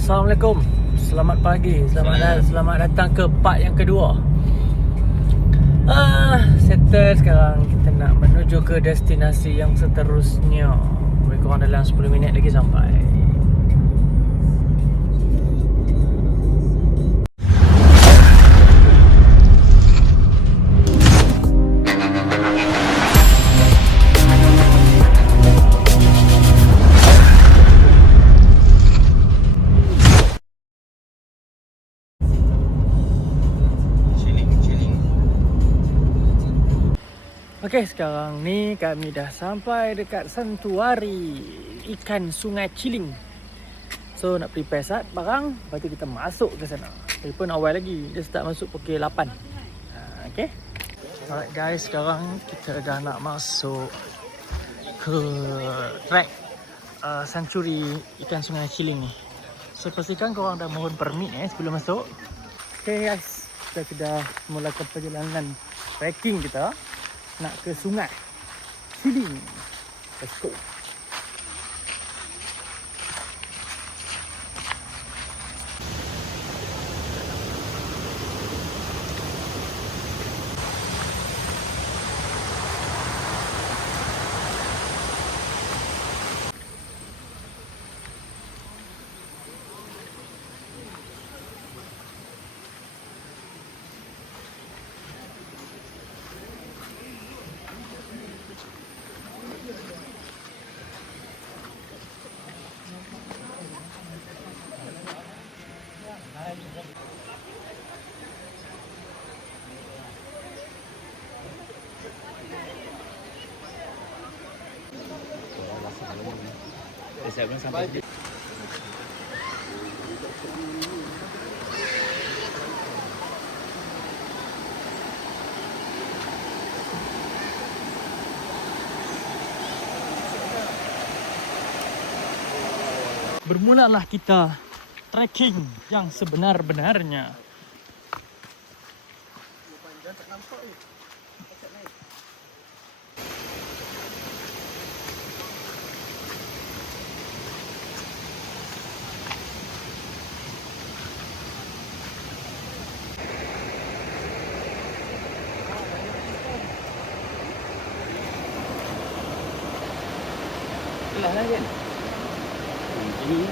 Assalamualaikum. Selamat pagi. Selamat datang ke part yang kedua. Settle sekarang. Kita nak menuju ke destinasi yang seterusnya. Lebih kurang dalam 10 minit lagi sampai. Okey, sekarang ni kami dah sampai dekat santuari ikan Sungai Ciling. So nak prepare sat barang, lepas tu kita masuk ke sana. Telefon awal lagi, dia start masuk pukul 8. Okey. Alright guys, sekarang kita dah nak masuk ke track sanctuary ikan Sungai Ciling ni. So pastikan korang dah mohon permit sebelum masuk. Okey guys, kita sudah mulakan perjalanan trekking kita nak ke Sungai Ciling. Let's go. Saya belum sampai sini. Bermulalah kita trekking yang sebenar-benarnya. Lah kan? Ini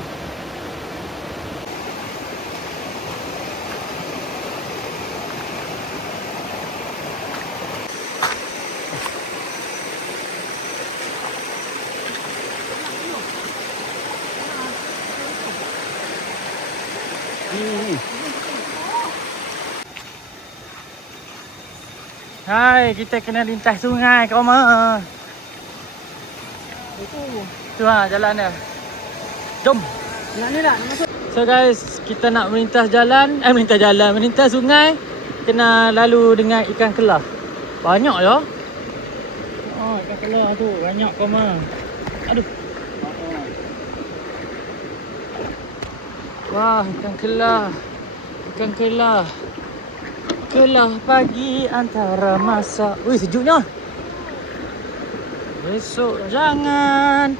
hai, kita kena lintas sungai kau mah. Tu jalan dia. Jom. Jalan ni lah, masuk. So guys, kita nak melintas sungai, kena lalu dengan ikan kelah. Banyak ya. Oh, ikan kelah tu banyak kau mah. Aduh. Wah, ikan kelah. Ikan kelah. Kelah pagi antara masa. Wih, sejuknya. Besok jangan.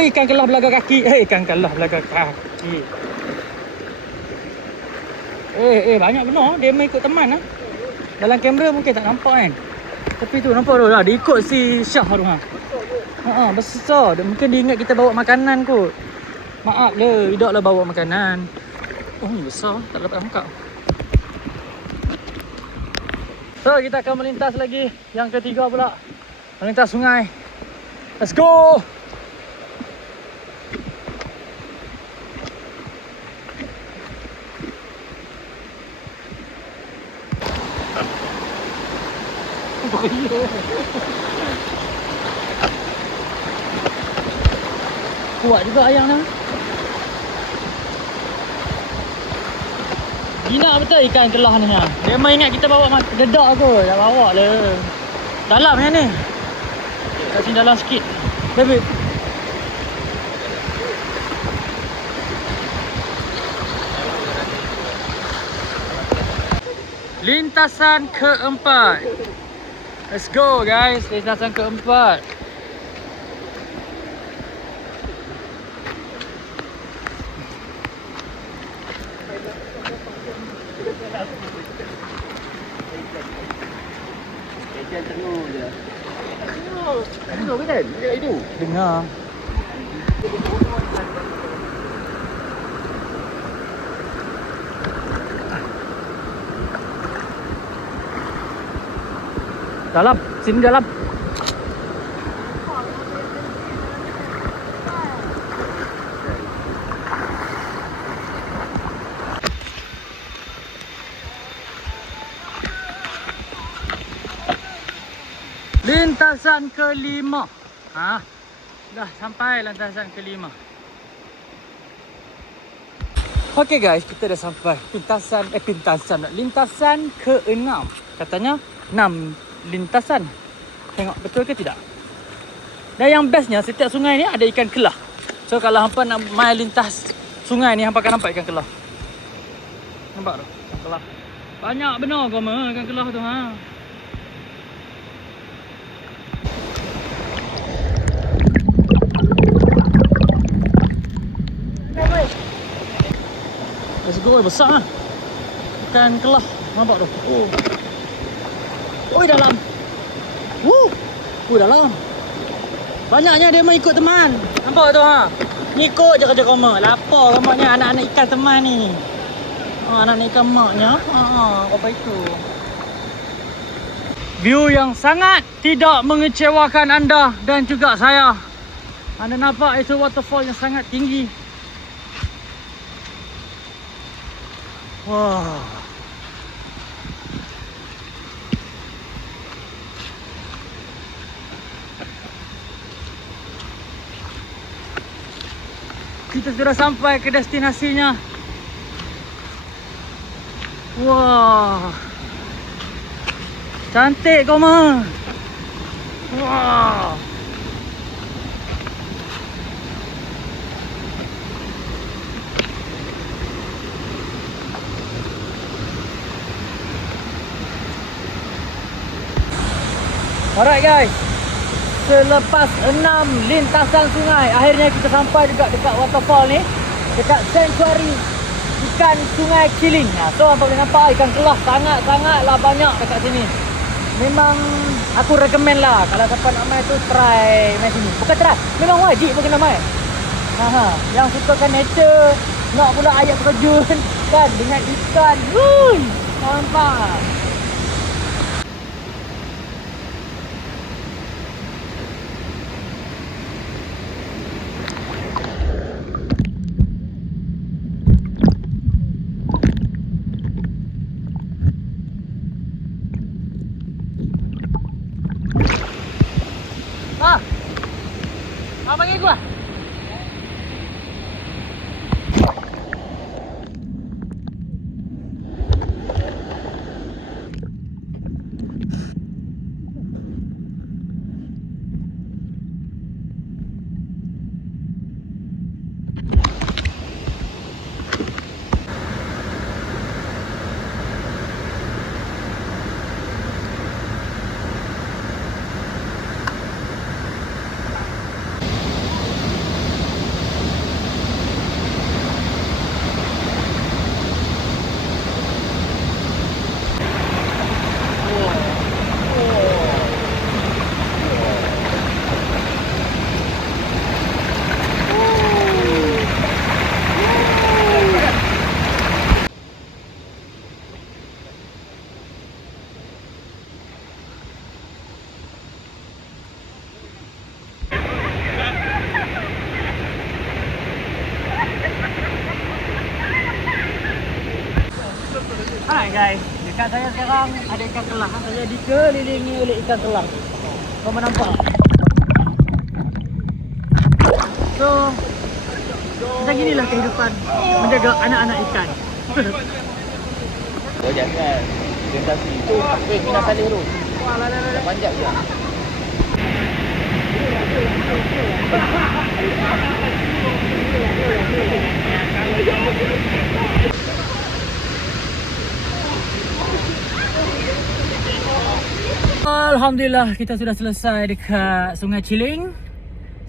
Ikan kelah belaga kaki. Ikan kelah belaga kaki. Banyak benar. Dia main ikut teman lah. Dalam kamera mungkin tak nampak kan. Tapi tu nampak tu lah. Dia ikut si Syah tu ha. Besar. Mungkin dia ingat kita bawa makanan kot. Maaf le, tidak lah bawa makanan. Oh ni besar. Tak dapat angkat. So kita akan melintas lagi. Yang ketiga pula. Melintas sungai. Let's go. Kuat juga ayam ni. Gina betul ikan kelah ni ha. Dia main ingat kita bawa dedak kot. Tak bawa le. Dalam ni. Kat sini dalam sikit. Baby. Lintasan keempat. Let's go guys, lintasan keempat. Dengar. Dalam, sini dalam. Lintasan kelima. Dah sampai lintasan kelima. Okey guys, kita dah sampai lintasan ke-6. Katanya 6 lintasan. Tengok betul ke tidak? Dan yang bestnya, setiap sungai ni ada ikan kelah. So kalau hampa nak main lintas sungai ni, hampa akan nampak ikan kelah. Nampak tu? Ikan kelah. Banyak benar goma ikan kelah tu Let's go, besar ikan kelah. Nampak tu? Oh, dalam. Dalam. Banyaknya dia mengikut teman. Nampak tu Ngikut je kerja koma. Lapar kamaknya anak-anak ikan teman ni. Anak-anak ikan maknya. Apa itu? View yang sangat tidak mengecewakan anda dan juga saya. Anda nampak itu waterfall yang sangat tinggi. Wah. Kita sudah sampai ke destinasinya. Wah. Cantik koma. Wah. Alright guys, selepas 6 lintasan sungai, akhirnya kita sampai juga dekat waterfall ni, dekat sanctuary ikan Sungai Chiling. So hampa boleh nampak ikan kelah sangat-sangatlah banyak dekat sini. Memang aku recommend lah kalau siapa nak main tu try main sini. Bukan try, memang wajib pun kena main. Yang sukakan nature, nak pula ayat terjun kan dengan ikan. Nampak. Panggil gua. Hai guys, dekat saya sekarang ada ikan kelah. Saya dikelilingi oleh ikan kelah. Kau nampak? So, macam inilah kehidupan menjaga anak-anak ikan. Oh jangan, orientasi tu Minah Saleh tu. Panjang je. Alhamdulillah kita sudah selesai dekat Sungai Chiling.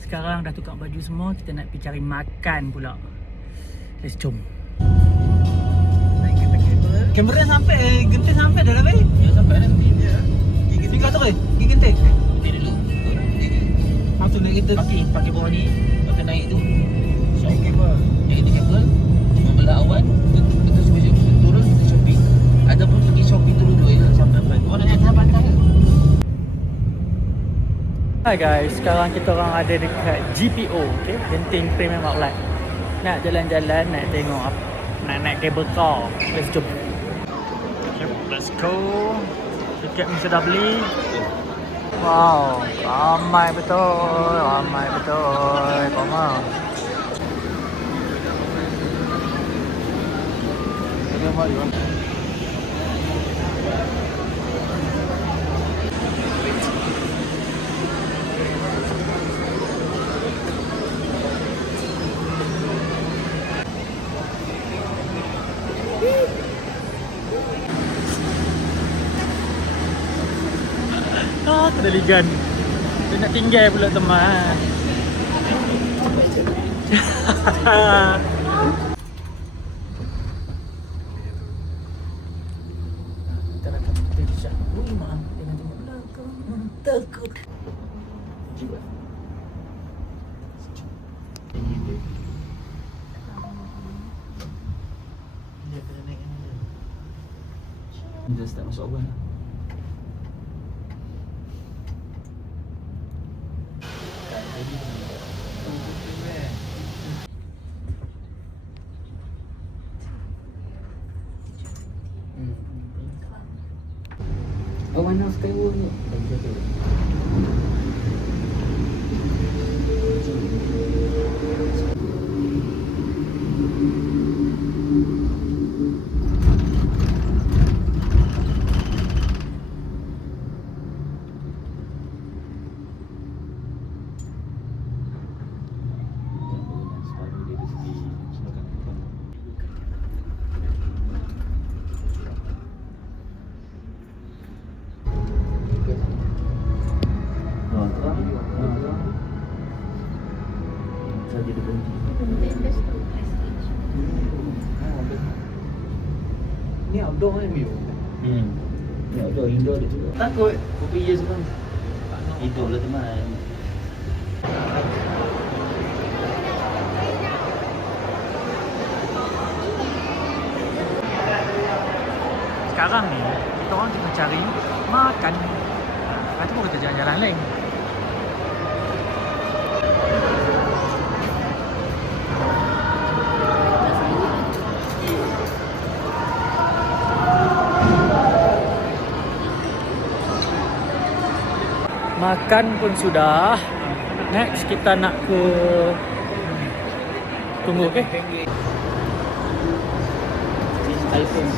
Sekarang dah tukar baju semua, kita nak pergi cari makan pula. Let's jom. Naik kereta kabel. Kamera sampai, genting sampai dah lebih. Ya sampai nanti. Ya. Gigi Tinggal tu ke? Gigi genting. Okey dulu. Lepas tu naik kereta. Pakai bawah ni. Pakai naik tu. naik kabel. Naik kereta kabel. Membelah awan. Kita sebelum turun kita shopping. Ada pun pergi shopping dulu ya sampai apa. Kau nak naik pantai ke? Hai guys, sekarang kita orang ada dekat GPO, okay? Genting Premium Outlet. Nak jalan-jalan, nak tengok apa, nak naik cable car. Let's jom. Okay, let's go. Tiket mesti dah beli. Wow, ramai betul, ramai betul. Koma. Terligan. Dia nak tinggal pula teman. Kita nak take shot. Ui, mak. Dia nak tengok belakang. Takut. Jiwa. Dia kena naik ni. Dia start masuk awan. Oh, mana Skyward ni? Ni outdoor kan view. Ni outdoor, indoor dia juga. Takut. Kopi je sekarang. Hidup lah teman. Sekarang ni, kita orang tengah cari makan. Lepas tu kita jalan-jalan lain. Makan pun sudah. Next kita nak ke tunggu okey. This iPhone.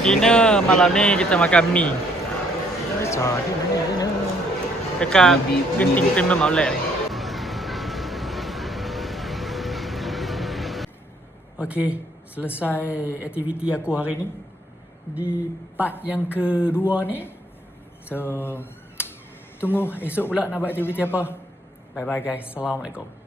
Dinner malam ni kita makan mi. Dekat Genting Premium Outlet. Okey, selesai aktiviti aku hari ni di part yang kedua ni. So tunggu esok pula nak buat aktiviti apa. Bye bye guys. Assalamualaikum.